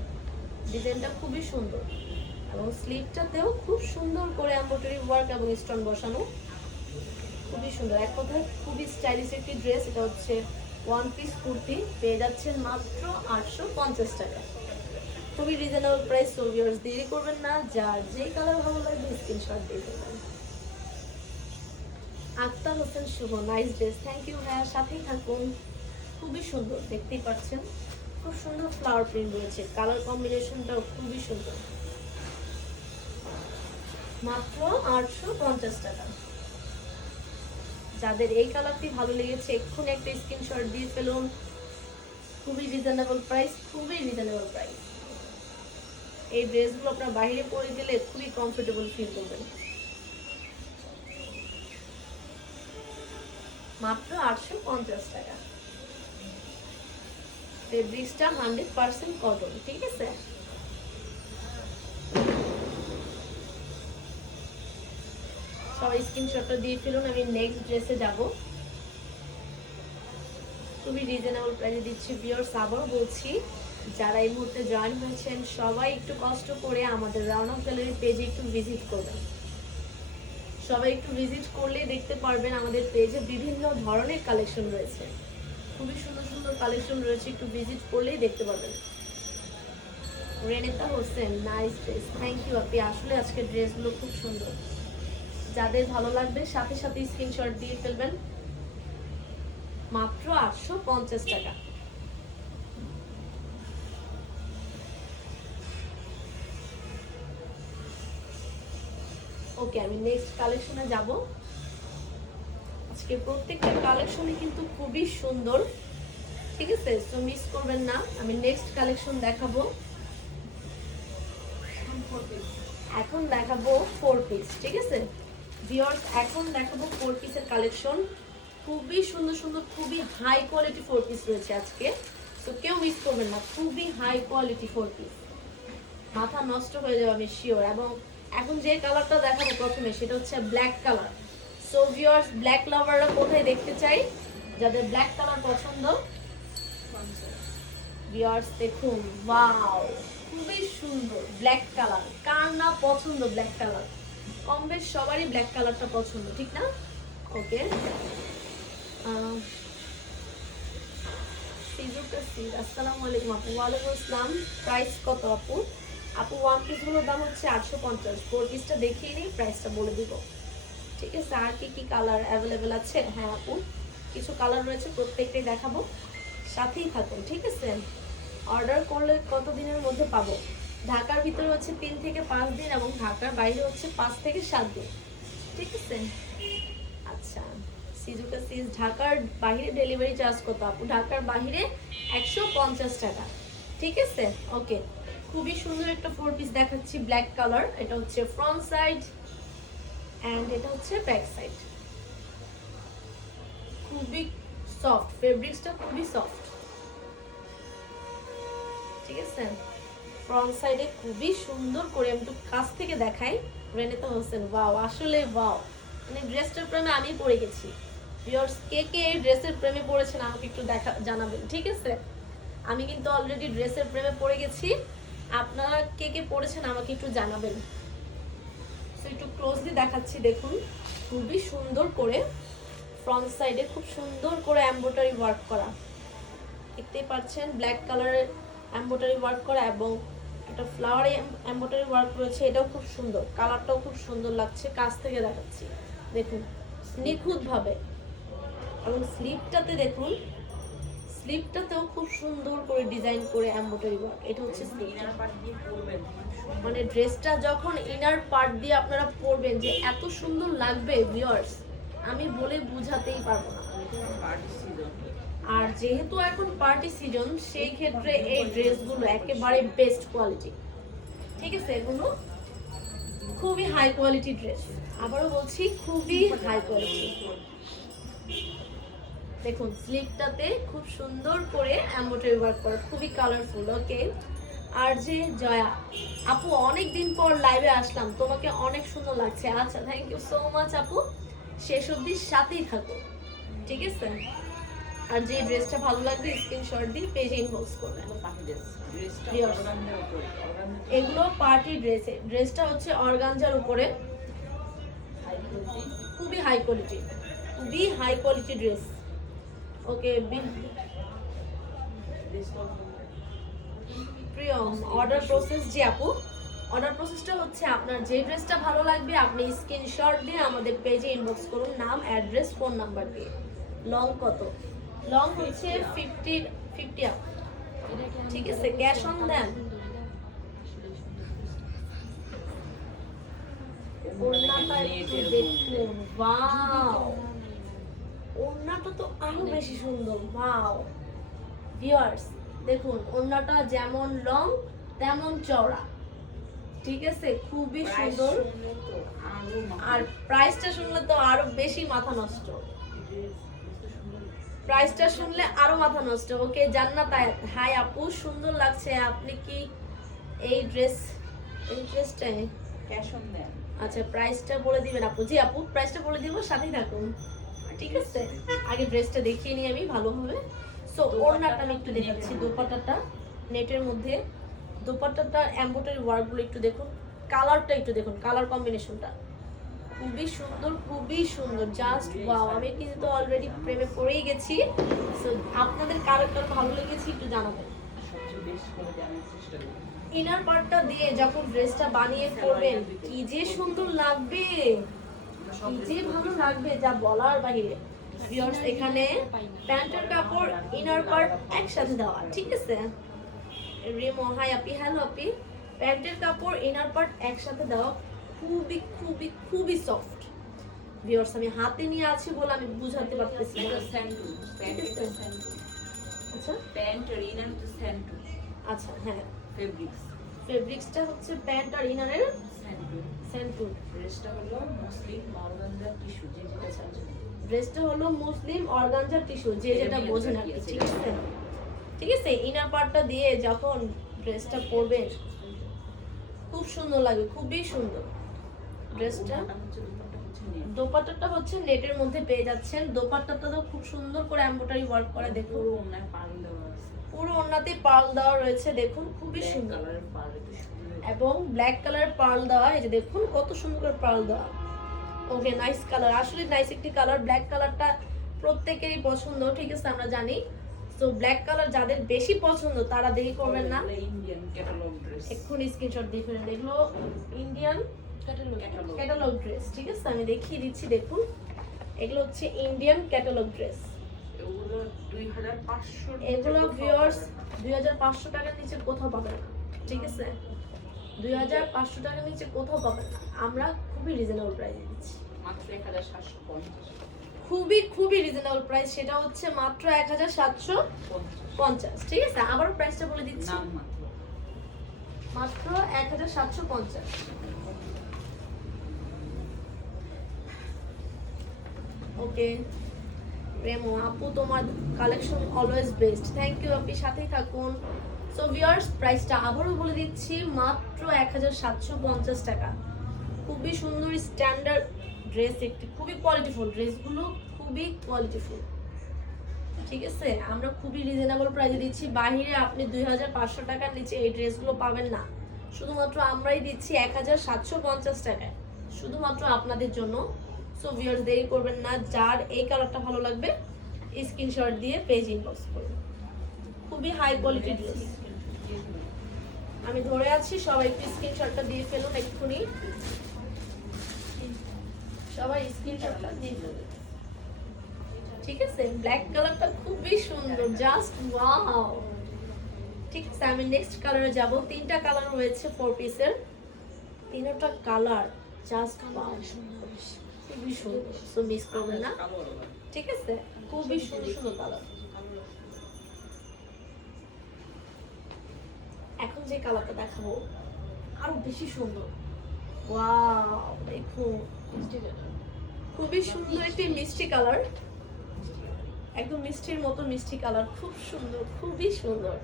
ডিজাইনটা খুবই সুন্দর। এবং স্লিভটাতেও খুব সুন্দর করে এমব্রয়ডারি ওয়ার্ক এবং স্টোন বসানো, খুবই সুন্দর। এক কথায় খুবই স্টাইলিশ একটি ড্রেস। এটা হচ্ছে ওয়ান পিস কুর্তি, পেয়ে যাচ্ছেন মাত্র 850 টাকা, খুবই রিজনেবল প্রাইস। সো ভিউয়ার্স, দেরি করবেন না, যার যে কালার ভালো লাগবে স্ক্রিনশট দিয়ে দেবেন। আক্তার হোসেন শুভ, নাইস ড্রেস, থ্যাংক ইউ ভাইয়া, সাথেই থাকুন, খুবই সুন্দর, দেখতেই পাচ্ছেন খুব সুন্দর ফ্লাওয়ার প্রিন্ট রয়েছে, কালার কম্বিনেশনটাও খুবই সুন্দর, মাত্র 850 টাকা। যাদের এই কালারটি ভালো লেগেছে এক্ষুনি একটা স্ক্রিনশট দিয়ে ফেলুন, খুবই রিজনেবল প্রাইস, খুবই রিজনেবল প্রাইস। এই ড্রেসগুলো আপনার বাইরে পরে গেলে খুবই কমফোর্টেবল ফিল করবেন, মাত্র 850 টাকা। ফেব্রিক্সটা 100% কটন, ঠিক আছে? সবাই স্ক্রিনশটটা দিয়ে ফেলুন, আমি নেক্সট ড্রেসে যাব। খুবই রিজনেবল প্রাইসে দিচ্ছি ভিউয়ার্স। আবারও বলছি, যারা এই মুহূর্তে জয়েন হয়েছেন সবাই একটু কষ্ট করে আমাদের রাওনাক গ্যালারি পেজে একটু ভিজিট করবেন। সবাই একটু ভিজিট করলে দেখতে পারবেন আমাদের পেজে বিভিন্ন ধরনের কালেকশন রয়েছে, খুবই সুন্দর সুন্দর কালেকশন রয়েছে, একটু ভিজিট করলেই দেখতে পারবেন। Renata Hossain, nice dress, thank you আপনি, আসলে আজকের ড্রেসগুলো খুব সুন্দর। যাদের ভালো লাগবে সাথে সাথে স্ক্রিনশট দিয়ে ফেলবেন, মাত্র 850 টাকা। ওকে, আমি নেক্সট কালেকশনে যাব। আজকে প্রত্যেকটা কালেকশনই কিন্তু খুবই সুন্দর, ঠিক আছে? তো মিস করবেন না, আমি নেক্সট কালেকশন দেখাবো। এখন দেখাবো 4 পিস, ঠিক আছে ভিউয়ার্স? এখন দেখাবো 4 পিসের কালেকশন, খুবই সুন্দর সুন্দর, খুবই হাই কোয়ালিটি 4 পিস রয়েছে আজকে, তো কেউ মিস করবেন না, খুবই হাই কোয়ালিটি 4 পিস, মাথা নষ্ট হয়ে যাবে আমি শিওর। এবং এখন যে কালারটা দেখাবো প্রথমে সেটা হচ্ছে black colour. So viewers, black লাভাররা কোথায় দেখতে চাই, যাদের ব্ল্যাক কালার পছন্দ, ভিউয়ার্স দেখুন, ওয়াও, খুবই সুন্দর ব্ল্যাক কালার, কার না পছন্দ ব্ল্যাক কালার? কম বেশ সবারই ব্ল্যাক কালারটা পছন্দ, ঠিক না? ওকে, আসসালামু আলাইকুম আপু। ওয়ালাইকুম আসসালাম। প্রাইস কত আপু? আপু ওয়ান পিসগুলোর দাম হচ্ছে 850, 4 পিসটা দেখিয়ে নিই, প্রাইসটা বলে দিব, ঠিক আছে? আর কি কি কালার অ্যাভেলেবেল আছে? হ্যাঁ আপু, কিছু কালার রয়েছে, প্রত্যেকটাই দেখাবো, সাথেই থাকুন, ঠিক আছে? অর্ডার করলে কত দিনের মধ্যে পাবো? ঢাকার ভিতরে হচ্ছে 3 থেকে 5 দিন এবং ঢাকার বাইরে হচ্ছে 5 থেকে 7 দিন। ঠিক আছে। আচ্ছা, সিজুকা সিজ ঢাকার বাইরে ডেলিভারি চার্জ কত আপু? ঢাকার বাইরে 150 টাকা। ঠিক আছে, ওকে। খুবই সুন্দর একটা 4 পিস দেখাচ্ছি, ব্ল্যাক কালার। এটা হচ্ছে ফ্রন্ট সাইড এন্ড এটা হচ্ছে ব্যাক সাইড। খুবই সফট, ফেব্রিক্সটা খুবই সফট। ঠিক আছে, ফ্রন্ট সাইডে খুবই সুন্দর করে আমি একটু কাছ থেকে দেখাই। রেনেতা হোসেন, ওয়াও, আসলে ওয়াও, মানে ড্রেসটার প্রেমে আমি পড়ে গেছি। ভিউয়ার্স, কে কে এই ড্রেসের প্রেমে পড়েছেন আমাকে একটু জানাবেন। ঠিক আছে, আমি কিন্তু অলরেডি ড্রেসের প্রেমে পড়ে গেছি। আপনারা কে কে পড়েছেন আমাকে একটু জানাবেন। সো একটু ক্লোজলি দেখাচ্ছি, দেখুন খুবই সুন্দর করে ফ্রন্ট সাইডে খুব সুন্দর করে এমব্রয়ডারি ওয়ার্ক করা, দেখতেই পাচ্ছেন। ব্ল্যাক কালারের এমব্রয়ডারি ওয়ার্ক করা এবং একটা ফ্লাওয়ারে এমব্রয়ডারি ওয়ার্ক রয়েছে। এটাও খুব সুন্দর, কালারটাও খুব সুন্দর লাগছে। কাছ থেকে দেখাচ্ছি, দেখুন নিখুঁতভাবে। এবং স্লিপটাতে দেখুন, স্লিপটাতেও খুব সুন্দর করে ডিজাইন করে এমব্রয়ডারি ওয়ার্ক। এটা হচ্ছে স্লিপটা, মানে ড্রেসটা যখন ইনার পার্ট দিয়ে আপনারা পরবেন যে এত সুন্দর লাগবে ভিউয়ার্স, আমি বলে বুঝাতেই পারবো না। আর যেহেতু এখন পার্টি সিজন, সেই ক্ষেত্রে এই ড্রেসগুলো একেবারে বেস্ট কোয়ালিটি। ঠিক আছে, এগুলো খুবই হাই কোয়ালিটি ড্রেস। আবারও বলছি, খুবই হাই কোয়ালিটি। দেখুন স্লিপটাতে খুব সুন্দর করে এমব্রয়ডারি ওয়ার্ক করা, খুবই কালারফুল। ওকে, আর যে জয়া আপু, অনেক দিন পর লাইভে আসলাম, তোমাকে অনেক সুন্দর লাগছে। আচ্ছা, থ্যাংক ইউ সো মাচ আপু, শেষ অবধি সাথেই থাকো। ঠিক আছে, আর যে ড্রেসটা ভালো লাগবে স্ক্রিনশট দিয়ে পেজে ইনবক্স করবেন। এগুলো পার্টি ড্রেসে, ড্রেসটা হচ্ছে অর্গানজার উপরে, খুবই হাই কোয়ালিটি, খুবই হাই কোয়ালিটি ড্রেস। ওকে, প্রিয়ম অর্ডার প্রসেস। জি আপু, অর্ডার প্রসেসটা হচ্ছে আপনার যে ড্রেসটা ভালো লাগবে আপনি স্ক্রিনশট দিয়ে আমাদের পেজে ইনবক্স করুন, নাম, অ্যাড্রেস, ফোন নাম্বার দিয়ে। লং কত? লং হচ্ছে 50 আপ। ঠিক আছে, ক্যাশ অন দেন। ওড়নাটা একটু দেখুন, ওয়াও, ওড়নাটা তো আরো বেশি সুন্দর। ওয়াও ভিউয়ার্স, দেখুন ওড়নাটা যেমন লং তেমন চওড়া। ঠিক আছে, খুবই সুন্দর। আর প্রাইসটা শুনলে তো আরো বেশি মাথা নষ্ট, প্রাইসটা শুনলে আরো মাথা নষ্ট। ওকে, জান্নাত আয়াত, হাই আপু, সুন্দর লাগছে। আপনি কি এই ড্রেসটা ক্যাশ অন দেন? আচ্ছা, প্রাইসটা বলে দিবেন আপু? জি আপু, প্রাইসটা বলে দিব, সাথেই থাকুন। ঠিক আছে, আগে ড্রেসটা দেখিয়ে নিই আমি ভালোভাবে। সো ওড়নাটা আমি একটু দেখাচ্ছি, দোপাট্টাটা নেটের মধ্যে, দোপাট্টাটা এমব্রয়ডারি ওয়ার্কগুলো একটু দেখুন, কালারটা একটু দেখুন, কালার কম্বিনেশনটা খুবই সুন্দর, খুবই সুন্দর, জাস্ট ওয়াও। আমি কিন্তু অলরেডি প্রেমে পড়েই গেছি। সো আপনাদের কারো কারো ভালো লেগেছে একটু জানাবেন। ইনার পার্টটা দিয়ে যখন ড্রেসটা বানিয়ে পরবেন কি যে সুন্দর লাগবে, কি যে ভালো লাগবে, যা বলার বাইরে। ভিউয়ার্স, এখানে প্যান্টের কাপড় ইনার পার্ট একসাথে দেওয়া। ঠিক আছে, রিমো হাই আপি, হ্যালো আপি। প্যান্টের কাপড় ইনার পার্ট একসাথে দেওয়া, খুবই খুবই খুবই সফট। ভিউয়ার্স, আমি হাতে নিয়ে আছি বলে আমি বুঝাতে পারতেছি না। আচ্ছা, প্যান্ট আর ইনার তো স্যান্ডু। আচ্ছা, হ্যাঁ, ফেব্রিক্সটা হচ্ছে প্যান্ট আর ইনারের স্যান্ডু। স্যান্ডু। ড্রেসটা হলো মুসলিম অর্গানজা টিস্যু, যে যেটা চাচ্ছেন। ড্রেসটা হলো মুসলিম অর্গানজা টিস্যু, যে যেটা বোঝেন আর কি। ঠিক আছে, ঠিক আছে, ইনার পার্টটা দিয়ে যখন ড্রেসটা পরবেন খুব সুন্দর লাগে, খুবই সুন্দর ড্রেসটা। দোপাট্টাটা হচ্ছে নেটের মধ্যে পেয়ে যাচ্ছেন। দোপাট্টাটা তো খুব সুন্দর করে এমব্রয়ডারি ওয়ার্ক করা, দেখুন পুরো ওড়নাতে পার্ল দেওয়া রয়েছে, দেখুন খুবই সুন্দর। এবং ব্ল্যাক কালারের পার্ল দেওয়া, এই যে দেখুন কত সুন্দর করে পার্ল দেওয়া। ওকে, নাইস কালার, আসলে নাইস একটি কালার। ব্ল্যাক কালারটা প্রত্যেকেরই পছন্দ, ঠিক আছে, আমরা জানি। সো ব্ল্যাক কালার যাদের বেশি পছন্দ তারা দেরি করবেন না, ইন্ডিয়ান ক্যাটালগ ড্রেস। এক্ষুনি স্ক্রিনশট দিয়ে ফেলেন। এগুলো ইন্ডিয়ান ক্যাটালগ ড্রেস। ঠিক আছে, আমি দেখিয়ে দিচ্ছি, দেখুন এগুলো হচ্ছে ইন্ডিয়ান ক্যাটালগ ড্রেস। এগুলো 2500, এগুলো ভিউয়ার্স 2500 টাকার নিচে কোথাও পাবেন না। ঠিক আছে, 2500 টাকার নিচে কোথাও পাবেন না, আমরা খুবই রিজনেবল প্রাইসে দিচ্ছি। মাত্র 1750 খুবই খুবই রিজনেবল প্রাইস, সেটা হচ্ছে মাত্র 1750। ঠিক আছে, আবারও প্রাইসটা বলে দিচ্ছি, নাম মাত্র। মাত্র 1750। ওকে রেমো আপু, তোমার collection always best, thank you আপনি, সাথেই থাকুন। সো ভিউয়ার্স, প্রাইসটা আবারও বলে দিচ্ছি, মাত্র 1750 টাকা। খুবই সুন্দর স্ট্যান্ডার্ড ড্রেস, একটি খুবই কোয়ালিটিফুল, ড্রেসগুলো খুবই কোয়ালিটিফুল। ঠিক আছে, আমরা খুবই রিজনেবল প্রাইসে দিচ্ছি, বাইরে আপনি 2500 টাকার নিচে এই ড্রেসগুলো পাবেন না, শুধুমাত্র আমরাই দিচ্ছি 1750 টাকায়, শুধুমাত্র আপনাদের জন্য। সো ভিউয়ার্স, দেরি করবেন না, যার এই কালারটা ভালো লাগবে স্ক্রিনশট দিয়ে পেজ ইনবক্স করুন। খুবই হাই কোয়ালিটি ড্রেস, আমি ধরে আছি, সবাই একটু স্ক্রিনশটটা দিয়ে ফেলুন এক্ষুনি, সবাই স্ক্রিনশটটা দিয়ে ফেলুন। ঠিক আছে, ব্ল্যাক কালারটা খুবই সুন্দর, জাস্ট ওয়াও। ঠিক আছে, আমি নেক্সট কালারে যাব। 3টা কালার রয়েছে 4 পিসের, 3টা কালার জাস্ট ওয়াও, খুবই সুন্দর, সো মিস করবেন না। ঠিক আছে, খুবই সুন্দর সুন্দর কালার। এখন যে কালারটা দেখাবো আরো বেশি সুন্দর, ওয়াও দেখুন, খুবই সুন্দর একটি মিষ্টি কালার, একদম মিষ্টির মতো মিষ্টি কালার, খুব সুন্দর, খুবই সুন্দর।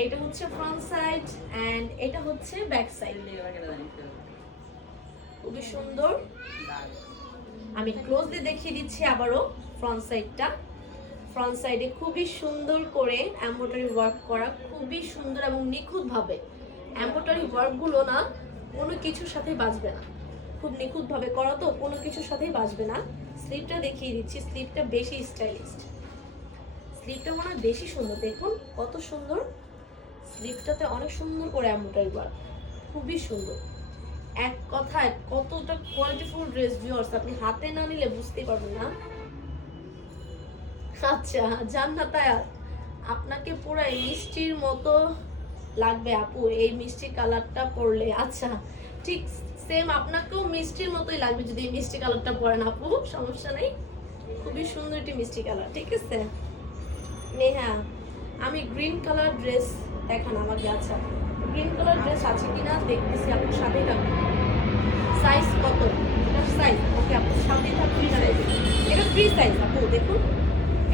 এইটা হচ্ছে ফ্রন্ট সাইড এন্ড এটা হচ্ছে ব্যাক সাইড, খুবই সুন্দর। আমি ক্লোজলি দেখিয়ে দিচ্ছি আবারও ফ্রন্ট সাইডটা। ফ্রন্ট সাইডে খুবই সুন্দর করে এমব্রয়ডারি ওয়ার্ক করা, খুবই সুন্দর এবং নিখুঁতভাবে। এমব্রয়ডারি ওয়ার্কগুলো না কোনো কিছুর সাথে বাজবে না, খুব নিখুঁতভাবে করা, তো কোনো কিছুর সাথেই বাজবে না। স্লিভটা দেখিয়ে দিচ্ছি, স্লিভটা বেশি স্টাইলিস্ট, স্লিভটা মনে হয় বেশি সুন্দর, দেখুন কত সুন্দর, স্লিভটাতে অনেক সুন্দর করে এমব্রয়ডারি ওয়ার্ক, খুবই সুন্দর। এক কথায় কতটা কোয়ালিটিফুল ড্রেস ভিউয়ার্স, আপনি হাতে না নিলে বুঝতেই পারবেন না। আচ্ছা জান্নাত আয়াত, আপনাকে পুরো মিষ্টির মতো লাগবে আপু এই মিষ্টি কালারটা পরলে। আচ্ছা ঠিক সেম আপনাকেও মিষ্টির মতোই লাগবে যদি এই মিষ্টি কালারটা পরেন আপু, সমস্যা নেই, খুবই সুন্দর একটি মিষ্টি কালার। ঠিক আছে নেহা, আমি গ্রিন কালার ড্রেস দেখান আমাকে। আচ্ছা গ্রিন কালার ড্রেস আছে কিনা দেখতেছি, আপনার সাথেই থাকবে। সাইজ কত? এটা সাইজ ওকে, আপনার সাথেই থাকবে। এটা ফ্রি সাইজ আপু, দেখুন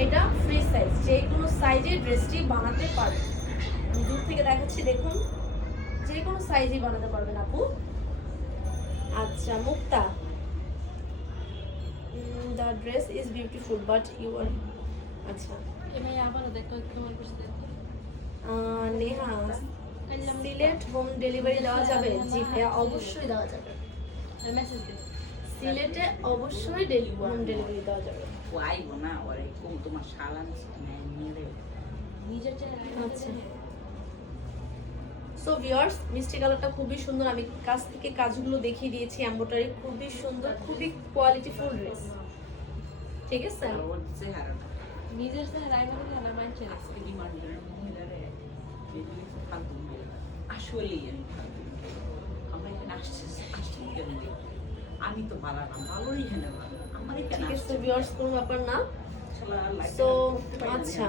এটা ফ্রি সাইজ, যে কোনো সাইজের ড্রেসটি বানাতে পারবেন। আমি দূর থেকে দেখাচ্ছি, দেখুন যে কোনো সাইজই বানাতে পারবেন আপু। আচ্ছা Mukta, the dress is beautiful but you are, আচ্ছা নেহা, সিলেট হোম ডেলিভারি দেওয়া যাবে? জি ভাইয়া, অবশ্যই দেওয়া যাবে, সিলেটে অবশ্যই হোম ডেলিভারি দেওয়া যাবে। আইবো না ওরে কোন তোমার শালা নিয়ে দেবে নিজের আচ্ছা সো ভিউয়ার্স, মিষ্টি কালারটা খুবই সুন্দর, আমি কাছ থেকে কাজগুলো দেখিয়ে দিয়েছি, এমব্রয়ডারি খুবই সুন্দর, খুবই কোয়ালিটিফুল ড্রেস। ঠিক আছে, নিজের চেহারা মানে না মানছে না। আজকে ডিমান্ডের মহিলারে এগুলি ফালতু মহিলা, আসলেই আমি ফালতু। আমরা এখানে আসছি কেন? আমি তো ভালো না, ভালোই এখানে ভালো আমার এখানে। ঠিক আছে ভিউয়ার্স, কোনো ব্যাপার না। তো আচ্ছা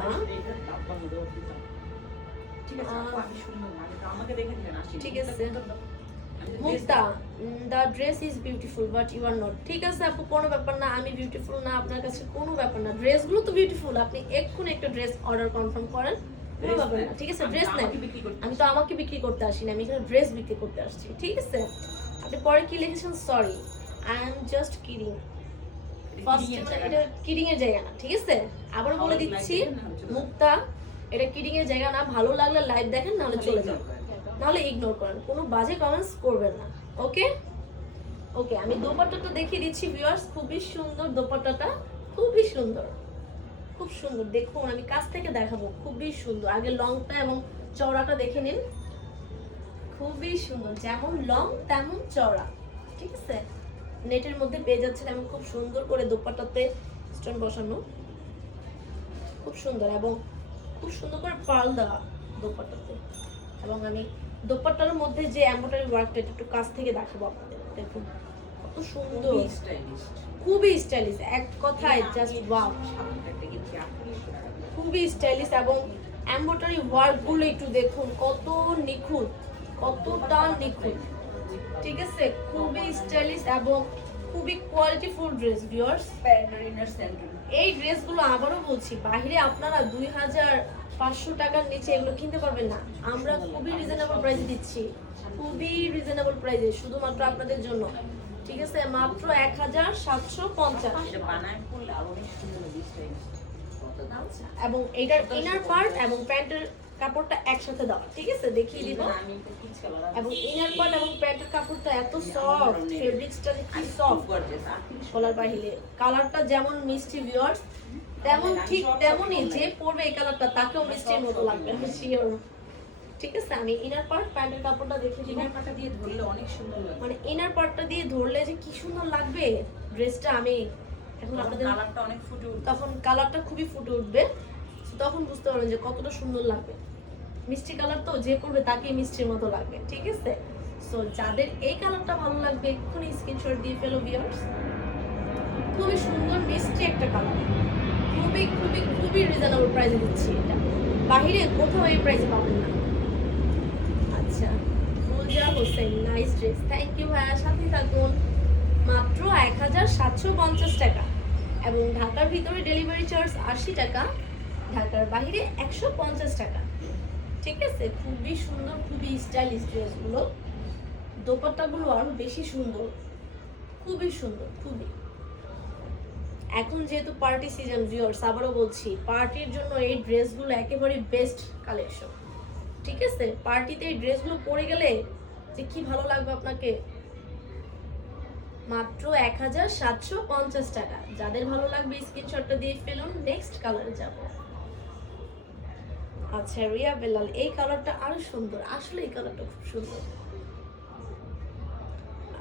ঠিক আছে আপু, আমি সুন্দর না, কিন্তু আমাকে দেখে দিবেন। আসি ঠিক আছে Mukta, the dress is beautiful but you are not. ঠিক আছে আপু, কোনো ব্যাপার না, আমি বিউটিফুল না আপনার কাছে কোনো ব্যাপার না, ড্রেসগুলো তো বিউটিফুল, আপনি এক্ষুনি একটা ড্রেস অর্ডার কনফার্ম করেন, কোনো ব্যাপার না। ঠিক আছে, ড্রেস নেন, আমি তো আমাকে বিক্রি করতে আসিনি, আমি এখানে ড্রেস বিক্রি করতে আসছি। ঠিক আছে, আপনি পরে কি লিখেছেন? Sorry I am just kidding. First এটা কিডিং এর জায়গা না, ঠিক আছে, আবার বলে দিচ্ছি মুক্তা, এটা কিডিং এর জায়গা না, ভালো লাগলে লাইভ দেখেন, নাহলে চলে যান, নাহলে ইগনোর করেন, কোনো বাজে কমেন্টস করবেন না। ওকে ওকে, আমি দোপাট্টাটা দেখিয়ে দিচ্ছি ভিউয়ার্স, খুবই সুন্দর দোপাট্টাটা, খুবই সুন্দর, খুব সুন্দর, দেখুন আমি কাছ থেকে দেখাবো, খুবই সুন্দর। আগে লংটা এবং চওড়াটা দেখে নিন, খুবই সুন্দর, যেমন লং তেমন চওড়া। ঠিক আছে, নেটের মধ্যে পেয়ে যাচ্ছেন এবং খুব সুন্দর করে দোপাট্টাতে স্টোন বসানো, খুব সুন্দর, এবং খুব সুন্দর করে পার্ল দেওয়া দোপাট্টাতে। এবং আমি দোপাট্টার মধ্যে যে এমব্রয়ডারি ওয়ার্কটা একটু কাছ থেকে দেখাবো আপনাদের, দেখুন কত কত সুন্দর, স্টাইলিশ। খুবই স্টাইলিশ, এক কথায় জাস্ট ওয়াও, খুবই স্টাইলিশ। এবং এমব্রয়ডারি ওয়ার্ক গুলো একটু দেখুন কত নিখুঁত, কতটা নিখুঁত, ঠিক আছে, খুবই স্টাইলিশ এবং খুবই কোয়ালিটিফুল ড্রেস ভিউয়ার্স। এই ড্রেসগুলো আবারও বলছি, বাইরে আপনারা 2500 টাকার নিচে এগুলো কিনতে পারবেন না। আমরা খুবই রিজনেবল প্রাইসে দিচ্ছি, খুবই রিজনেবল প্রাইসে শুধুমাত্র আপনাদের জন্য, ঠিক আছে, মাত্র 1750। এবং এটার ইনার পার্ট এবং প্যান্টের কাপড়টা একসাথে দাও, ঠিক আছে, দেখিয়ে দিব। এবং ইনার পার্ট এবং প্যান্টের কাপড়টা এত সফট, ফেব্রিক্সটা কি সফট বলার বাহিরে। কালারটা যেমন মিষ্টি ভিউয়ার্স, তেমন ঠিক তেমনই যে পরবে এই কালারটা তাকেও মিষ্টির মতো লাগবে, আমি শিওর, ঠিক আছে। আমি ইনার পার্ট প্যান্টের কাপড়টা দেখিয়ে দিব। ইনার পার্টটা দিয়ে ধরলে অনেক সুন্দর লাগে, মানে ইনার পার্টটা দিয়ে ধরলে যে কি সুন্দর লাগবে ড্রেসটা, আমি এখন আপনাদের কালারটা অনেক ফুটে উঠবে, তখন কালারটা খুবই ফুটে উঠবে, তখন বুঝতে পারবেন যে কতটা সুন্দর লাগবে। মিষ্টি কালার তো যে পরবে তাকেই মিষ্টির মতো লাগবে, ঠিক আছে। সো যাদের এই কালারটা ভালো লাগবে এক্ষুনি স্ক্রিনশট দিয়ে ফেলো ভিউয়ার্স। খুবই সুন্দর মিষ্টি একটা কালার, খুবই খুবই খুবই রিজনেবল প্রাইসে দিচ্ছি এটা, বাহিরে কোথাও এই প্রাইসে পাবেন না। আচ্ছা, Fulja Hossain, nice dress, thank you ভাইয়া, সাথে থাকুন। মাত্র 1750 টাকা এবং ঢাকার ভিতরে ডেলিভারি চার্জ 80 টাকা, ঢাকার বাইরে 150 টাকা, ঠিক আছে। খুবই সুন্দর, খুবই স্টাইলিশ ড্রেসগুলো, দোপাট্টাগুলো আরো বেশি সুন্দর, খুবই সুন্দর, খুবই। এখন যেহেতু পার্টি সিজন ভিউয়ার্স, আবারও বলছি পার্টির জন্য এই ড্রেসগুলো একেবারে বেস্ট কালেকশন, ঠিক আছে। পার্টিতে এই ড্রেসগুলো পরে গেলে যে কি ভালো লাগবে আপনাকে। মাত্র 1750 টাকা, যাদের ভালো লাগবে স্ক্রিনশটটা দিয়ে ফেলুন। নেক্সট কালারে যাব। আচ্ছা রিয়া বেলাল, এই কালারটা আরো সুন্দর, আসলে এই কালারটা খুব সুন্দর।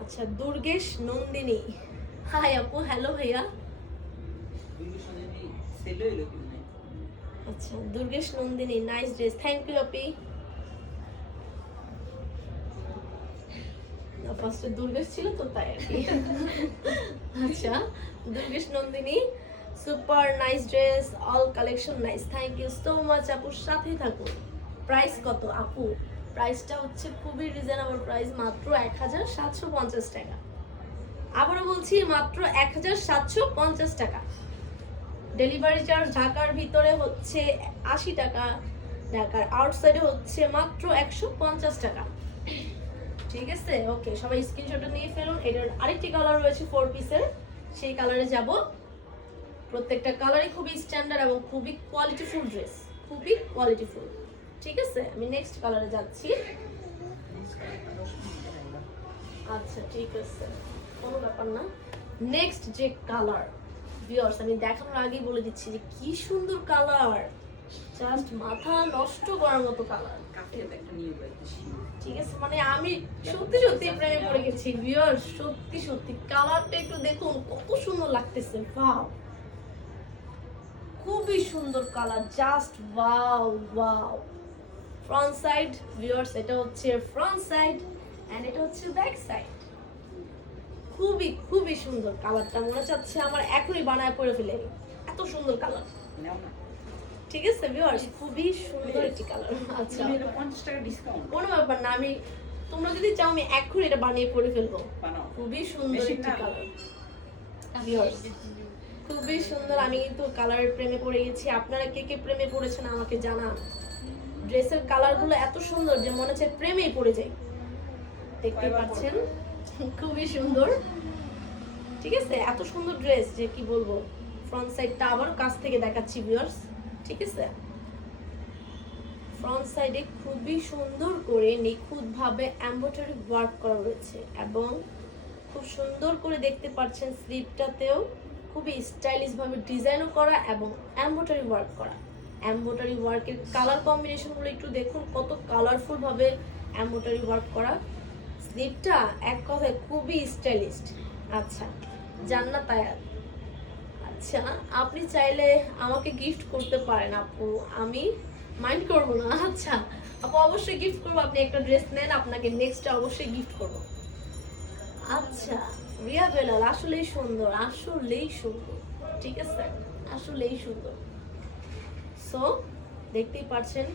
আচ্ছা দুর্গেশ নন্দিনী, হাই আপু, হ্যালো ভাইয়া। আচ্ছা Durgesh Nandini, nice dress, thank you আপি। ফার্স্টে দুর্গেশ ছিল তো তাই আর কি। আচ্ছা Durgesh Nandini, super nice dress, all collection nice, thank you so much আপু, সাথেই থাকুন। প্রাইস কত আপু? প্রাইসটা হচ্ছে খুবই রিজনেবল প্রাইস, মাত্র 1750 টাকা। আবারও বলছি মাত্র 1750 টাকা। ডেলিভারি চার্জ ঢাকার ভিতরে হচ্ছে 80 টাকা, ঢাকার আউটসাইডে হচ্ছে মাত্র 150 টাকা, ঠিক আছে। ওকে, সবাই স্ক্রিনশট নিয়ে ফেলুন। এটার আরেকটি কালার রয়েছে 4 পিসের, সেই কালারে যাব। প্রত্যেকটা কালারই খুবই স্ট্যান্ডার্ড এবং খুবই কোয়ালিটিফুল ড্রেস, খুবই কোয়ালিটিফুল, ঠিক আছে। আমি নেক্সট কালারে যাচ্ছি। আচ্ছা ঠিক আছে, কোনো ব্যাপার না। নেক্সট যে কালার ভিউয়ার্স, আমি দেখানোর আগেই বলে দিচ্ছি যে কি সুন্দর কালার, জাস্ট মাথা নষ্ট করার মতো কালার, ঠিক আছে। মানে আমি সত্যি সত্যি প্রেমে পড়ে গেছি ভিউয়ার্স, সত্যি সত্যি কালারটা একটু দেখুন কত সুন্দর লাগতেছে, ওয়াও, খুবই সুন্দর colour, just wow wow. Front side viewers, এটা হচ্ছে ফ্রন্ট সাইড এন্ড এটা হচ্ছে ব্যাক সাইড, খুবই খুবই সুন্দর কালারটা, মনে চাচ্ছে আমার এখনই বানায় পরে ফেলে, এত সুন্দর কালার, ঠিক আছে ভিউয়ার্স, খুবই সুন্দর একটি কালার। আচ্ছা 50 টাকা ডিসকাউন্ট, কোনো ব্যাপার না, আমি তোমরা যদি চাও আমি এখনই এটা বানিয়ে পরে ফেলবো, খুবই সুন্দর একটি কালার ভিউয়ার্স, খুবই সুন্দর। আমি কিন্তু কালারের প্রেমে পড়ে গেছি, আপনারা কে কে প্রেমে পড়েছেন আমাকে জানান। ড্রেসের কালারগুলো এত সুন্দর যে মনে হচ্ছে প্রেমেই পড়ে যাই, দেখতে পাচ্ছেন খুবই সুন্দর, ঠিক আছে। এত সুন্দর ড্রেস যে কি বলবো। ফ্রন্ট সাইডটা আবারও কাছ থেকে দেখাচ্ছি ভিউয়ার্স, ঠিক আছে। ফ্রন্ট সাইডে খুবই সুন্দর করে নিখুঁতভাবে এমব্রয়ডারি ওয়ার্ক করা রয়েছে এবং খুব সুন্দর করে দেখতে পাচ্ছেন স্লিভটাতেও খুবই স্টাইলিশ ভাবে ডিজাইনও করা এবং এমব্রয়ডারি ওয়ার্ক করা। এমব্রয়ডারি ওয়ার্কের কালার কম্বিনেশনগুলো একটু দেখুন, কত কালারফুল ভাবে এমব্রয়ডারি ওয়ার্ক করা। স্লিভটা এক কথায় খুবই স্টাইলিশ। আচ্ছা জান্নাত আয়াত, আচ্ছা আপনি চাইলে আমাকে গিফট করতে পারেন আপু, আমি মাইন্ড করবো না। আচ্ছা আপু অবশ্যই গিফট করবো, আপনি একটা ড্রেস নেন, আপনাকে নেক্সটটা অবশ্যই গিফট করবো। আচ্ছা রিয়া বেলাল আসলেই সুন্দর, আসলেই সুন্দর, ঠিক আছে, আসলেই সুন্দর। সো দেখতেই পাচ্ছেন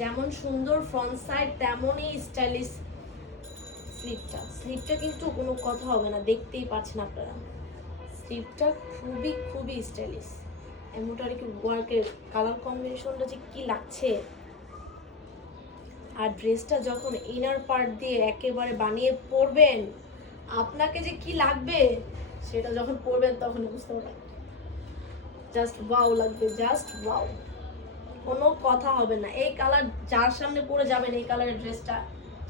যেমন সুন্দর ফ্রন্ট সাইড তেমনই স্টাইলিশ স্লিপটা কিন্তু কোনো কথা হবে না, দেখতেই পাচ্ছেন আপনারা স্লিপটা খুবই খুবই স্টাইলিশ। এমনটার কি ওয়ার্কের কালার কম্বিনেশনটা যে কি লাগছে, আর ড্রেসটা যখন ইনার পার্ট দিয়ে একেবারে বানিয়ে পরবেন আপনাকে যে কি লাগবে সেটা যখন পরবেন তখন বুঝতে পারবেন। জাস্ট ওয়াও লাগবে, জাস্ট ওয়াও, কোনো কথা হবে না। এই কালার যার সামনে পরে যাবেন এই কালারের ড্রেসটা,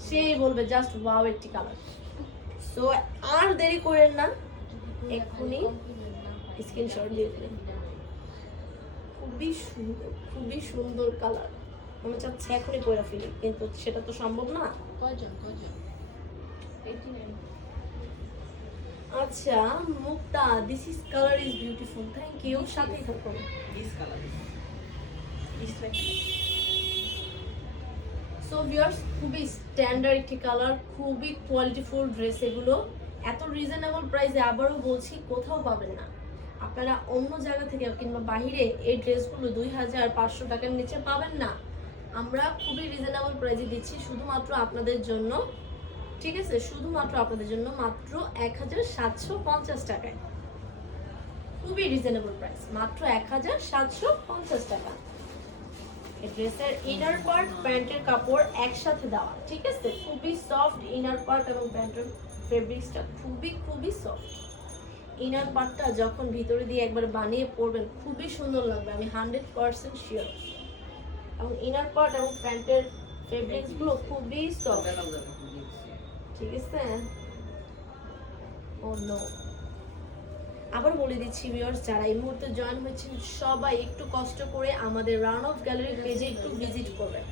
সেই বলবে জাস্ট ওয়াও একটি কালার। সো আর দেরি করেন না, এক্ষুনি স্ক্রিনশট দিয়ে দিলেন। খুবই সুন্দর, খুবই সুন্দর কালার, মনে চাচ্ছে এখনই পরে ফেলি, কিন্তু সেটা তো সম্ভব না। কয়জন 89 আচ্ছা Mukta, this is colour is beautiful, thank you, সাথেই থাকুন। This color is like so viewers, খুবই স্ট্যান্ডার্ড একটি কালার, খুবই কোয়ালিটিফুল ড্রেস এগুলো, এত রিজনেবল প্রাইসে আবারও বলছি কোথাও পাবেন না। আপনারা অন্য জায়গা থেকে কিংবা বাইরে এই ড্রেসগুলো 2500 টাকার নিচে পাবেন না। আমরা খুবই রিজনেবল প্রাইসে দিচ্ছি শুধুমাত্র আপনাদের জন্য, ঠিক আছে, শুধুমাত্র আপনাদের জন্য মাত্র 1750 টাকায়। খুবই রিজনেবল প্রাইস, মাত্র 1750 টাকা। এই ড্রেসের ইনার পার্ট প্যান্টের কাপড় একসাথে দেওয়া, ঠিক আছে, খুবই সফট ইনার পার্ট এবং প্যান্টের ফেব্রিক্সটা খুবই খুবই সফট। ইনার পার্টটা যখন ভিতরে দিয়ে একবার বানিয়ে পরবেন খুবই সুন্দর লাগবে, আমি 100% শিওর। এবং ইনার পার্ট এবং প্যান্টের ফেব্রিক্সগুলো খুবই সফট, ঠিক আছে। ও নো, আবার বলে দিচ্ছি ভিউয়ার্স, যারা এই মুহূর্তে জয়েন হয়েছেন সবাই একটু কষ্ট করে আমাদের রান অফ গ্যালারি পেজে একটু ভিজিট করবেন,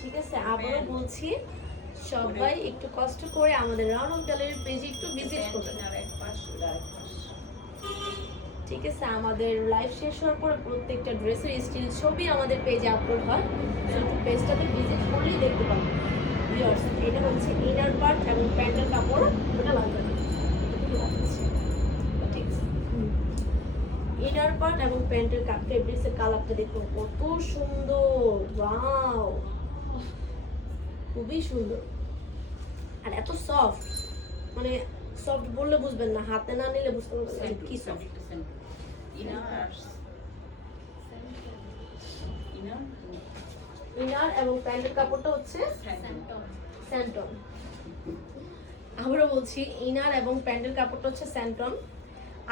ঠিক আছে। আবারও বলছি, সবাই একটু কষ্ট করে আমাদের রান অফ গ্যালারি পেজে একটু ভিজিট করবেন, ঠিক আছে। আমাদের লাইভ শেষ হওয়ার পরে প্রত্যেকটা ড্রেসের স্টিল ছবি আমাদের পেজে আপলোড হয়, একটু পেজটাতে ভিজিট করলেই দেখতে পাবেন। ভিউয়ার্স, এটা হচ্ছে ইনার পার্ট এবং প্যান্টের কাপড়, ওটা লাগবে না, ঠিক আছে। ইনার পার্ট এবং প্যান্টের ফেব্রিক্সের কালারটা দেখুন কত সুন্দর, ওয়াও, খুবই সুন্দর। আর এত সফট, মানে সফট বললে বুঝবেন না, হাতে না নিলে বুঝতে পারবেন না কি সফট। ইনার এবং প্যান্টের কাপড়টা হচ্ছে স্যান্টন। আমরা বলছি ইনার এবং প্যান্টের কাপড়টা হচ্ছে স্যান্টন।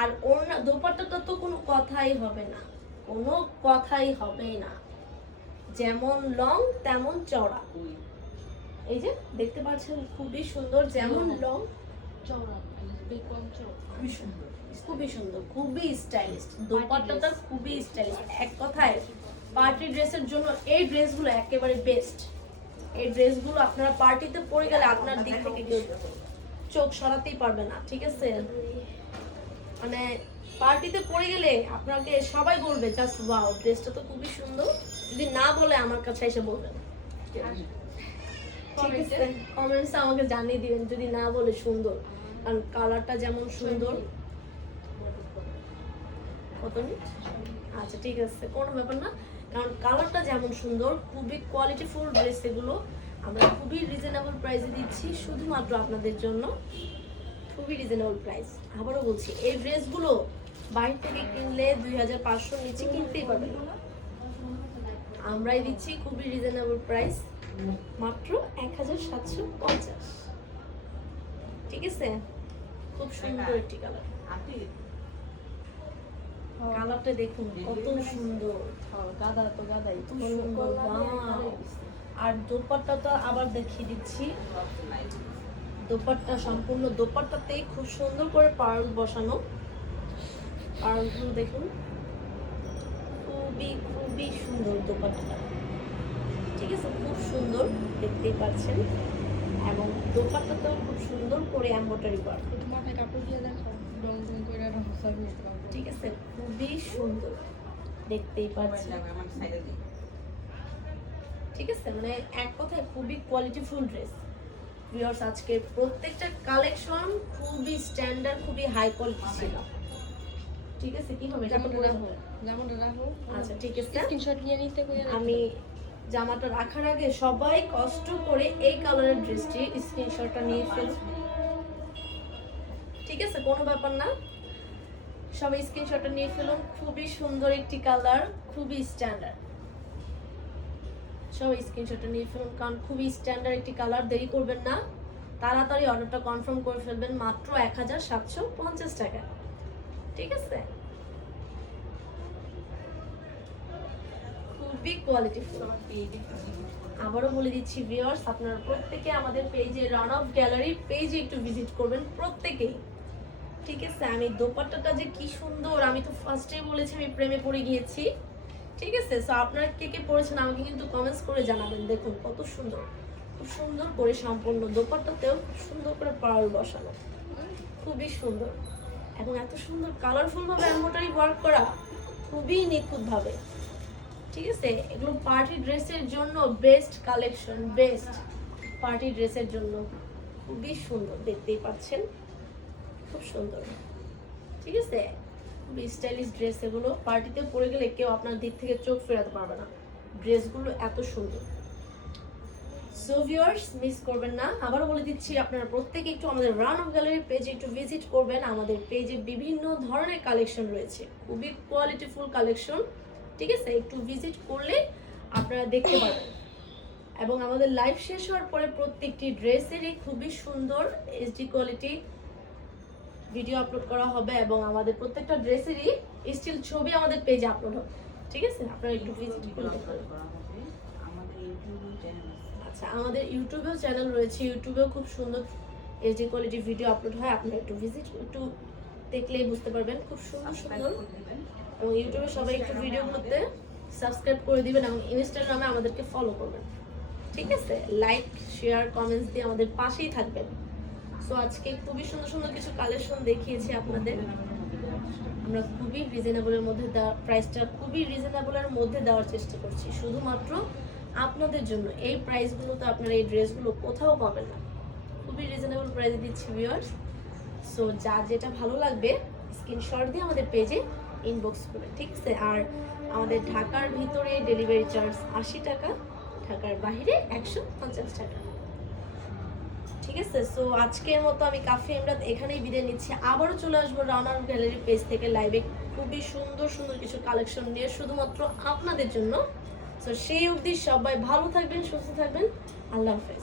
আর ওড়না দোপাট্টাটা তো কোনো কথাই হবে না, কোনো কথাই হবে না, যেমন লং তেমন চওড়া। এই যে দেখতে পাচ্ছেন খুবই সুন্দর, যেমন লং চওড়া বেকম চওড়া খুবই সুন্দর, খুবই সুন্দর, খুবই স্টাইলিশ। দোপাট্টাটা খুবই স্টাইলিশ, এক কথায় পার্টি ড্রেসের জন্য এই ড্রেসগুলো একেবারে বেস্ট। এই ড্রেসগুলো আপনারা পার্টিতে পরে গেলে আপনার দিক থেকে কেউ চোখ সরাতেই পারবে না, ঠিক আছে। মানে পার্টিতে পরে গেলে আপনাকে সবাই বলবে জাস্ট ওয়াও, ড্রেসটা তো খুবই সুন্দর, যদি না বলে আমার কাছে এসে বলবেন, ঠিক আছে। কমেন্টসে আমাকে জানিয়ে দিবেন যদি না বলে সুন্দর, কারণ কালারটা যেমন সুন্দর। কত মিনিট? আচ্ছা ঠিক আছে, কোনো ব্যাপার না, কারণ কালারটা যেমন সুন্দর, খুবই কোয়ালিটিফুল ড্রেস এগুলো আমরা খুবই রিজনেবল প্রাইসে দিচ্ছি শুধুমাত্র আপনাদের জন্য, খুবই রিজনেবল প্রাইস। আবারও বলছি, এই ড্রেসগুলো বাইরে থেকে কিনলে 2500 নিচে কিনতেই পারবেন না, আমরাই দিচ্ছি খুবই রিজনেবল প্রাইস, মাত্র 1750, ঠিক আছে। খুব সুন্দর একটি কালার, কালারটা দেখুন কত সুন্দর, গাদা তো গাদাই খুব সুন্দর, wow! আর দোপাট্টাটা আবার দেখিয়ে দিচ্ছি, দোপাট্টা সম্পূর্ণ দোপাট্টাতেই খুব সুন্দর করে পার্ল বসানো, পার্লগুলো দেখুন খুবই খুবই সুন্দর দোপাট্টাটা, ঠিক আছে, খুব সুন্দর দেখতেই পাচ্ছেন। এবং দোপাট্টাটাও খুব সুন্দর করে এমব্রয়ডারি করা, একটু মাথায় কাপড় দিয়ে দেখো রং রং করে রংসার নিয়ে ঠিক আছে, খুবই সুন্দর দেখতেই পাচ্ছেন, ঠিক আছে। মানে এক কথায় খুবই কোয়ালিটিফুল ড্রেস, ভিউয়ার্স আজকে প্রত্যেকটা কালেকশন খুবই স্ট্যান্ডার্ড, খুবই হাই কোয়ালিটি ছিল। ঠিক আছে, কি হবে যেমনটা রাখো, যেমনটা রাখো। আচ্ছা ঠিক আছে, স্ক্রিনশট নিয়ে নিতে কই আমি জামাটা রাখার আগে সবাই কষ্ট করে এই কালারের ড্রেসটি স্ক্রিনশটটা নিয়ে ফেলুন। ঠিক আছে, কোনো ব্যাপার না, সবাই স্ক্রিনশটটা নিয়ে ফেলুন। খুবই সুন্দর একটি কালার, খুবই স্ট্যান্ডার্ড। সবাই স্ক্রিনশটটা নিয়ে ফেলুন, কারণ খুবই স্ট্যান্ডার্ড একটি কালার। দেরি করবেন না, তাড়াতাড়ি অর্ডারটা কনফার্ম করে ফেলবেন মাত্র 1750 টাকা। ঠিক আছে, খুবই কোয়ালিটিফুল। আমার পেজে ভিজিট করতে আবারও বলে দিচ্ছি ভিউয়ার্স, আপনারা প্রত্যেকে আমাদের পেজে রান অফ গ্যালারি পেজে একটু ভিজিট করবেন প্রত্যেকেই। ঠিক আছে, আমি দোপাট্টাটা যে কি সুন্দর, আমি তো ফার্স্টেই বলেছি আমি প্রেমে পড়ে গিয়েছি। ঠিক আছে, সো আপনারা কে কে পড়েছেন আমাকে কিন্তু কমেন্টস করে জানাবেন। দেখুন কত সুন্দর, খুব সুন্দর করে সম্পূর্ণ দোপাট্টাতেও খুব সুন্দর করে পাড় বসানো, খুবই সুন্দর এবং এত সুন্দর কালারফুল ভাবে এমব্রয়ডারি ওয়ার্ক করা, খুবই নিখুঁত ভাবে। ঠিক আছে, এগুলো পার্টি ড্রেসের জন্য বেস্ট কালেকশন, বেস্ট পার্টি ড্রেসের জন্য খুবই সুন্দর, দেখতেই পাচ্ছেন খুব সুন্দর। ঠিক আছে, খুবই স্টাইলিশ ড্রেস, এগুলো পার্টিতে পরে গেলে কেউ আপনার দিক থেকে চোখ ফেরাতে পারবে না, ড্রেসগুলো এত সুন্দর। সো ভিউয়ার্স মিস করবেন না, আবারও বলে দিচ্ছি আপনারা প্রত্যেকে একটু আমাদের রান অফ গ্যালারি পেজে একটু ভিজিট করবেন। আমাদের পেজে বিভিন্ন ধরনের কালেকশন রয়েছে, খুবই কোয়ালিটিফুল কালেকশন। ঠিক আছে, একটু ভিজিট করলে আপনারা দেখতে পাবেন। এবং আমাদের লাইভ শেষ হওয়ার পরে প্রত্যেকটি ড্রেসেরই খুবই সুন্দর এইচডি কোয়ালিটি ভিডিও আপলোড করা হবে এবং আমাদের প্রত্যেকটা ড্রেসেরই স্টিল ছবি আমাদের পেজে আপলোড হবে। ঠিক আছে, আপনারা একটু ভিজিট করে দেখতে পারেন। করা হবে। আমাদের ইউটিউব চ্যানেল আছে। আচ্ছা, আমাদের ইউটিউবেও চ্যানেল রয়েছে, ইউটিউবেও খুব সুন্দর এইচডি কোয়ালিটি ভিডিও আপলোড হয়। আপনারা একটু ভিজিট একটু দেখলেই বুঝতে পারবেন, খুব সুন্দর সাবস্ক্রাইব সুন্দর। করে দিবেন। এবং ইউটিউবে সবাই একটু ভিডিওগুলোতে সাবস্ক্রাইব করে দিবেন এবং ইনস্টাগ্রামে আমাদেরকে ফলো করবেন। ঠিক আছে, লাইক শেয়ার কমেন্টস দিয়ে আমাদের পাশেই থাকবেন। সো আজকে খুবই সুন্দর সুন্দর কিছু কালেকশন দেখিয়েছি আপনাদের। আমরা খুবই রিজনেবলের মধ্যে প্রাইসটা খুবই রিজনেবলের মধ্যে দেওয়ার চেষ্টা করছি, শুধুমাত্র আপনাদের জন্য। এই প্রাইসগুলো তো আপনারা এই ড্রেসগুলো কোথাও পাবেন না, খুবই রিজনেবল প্রাইসে দিচ্ছি ভিউয়ার্স। সো যা যেটা ভালো লাগবে স্ক্রিনশট দিয়ে আমাদের পেজে ইনবক্স করবেন। ঠিক আছে, আর আমাদের ঢাকার ভিতরে ডেলিভারি চার্জ 80 টাকা, ঢাকার বাইরে 150 টাকা। ঠিক আছে, সো আজকের মতো আমি কাফি ইমরাত এখানেই বিদায় নিচ্ছি। আবারও চলে আসবো রানার গ্যালারি পেজ থেকে লাইভে খুবই সুন্দর সুন্দর কিছু কালেকশন নিয়ে শুধুমাত্র আপনাদের জন্য। সো সেই অবধি সবাই ভালো থাকবেন, সুস্থ থাকবেন, আল্লাহ হাফেজ।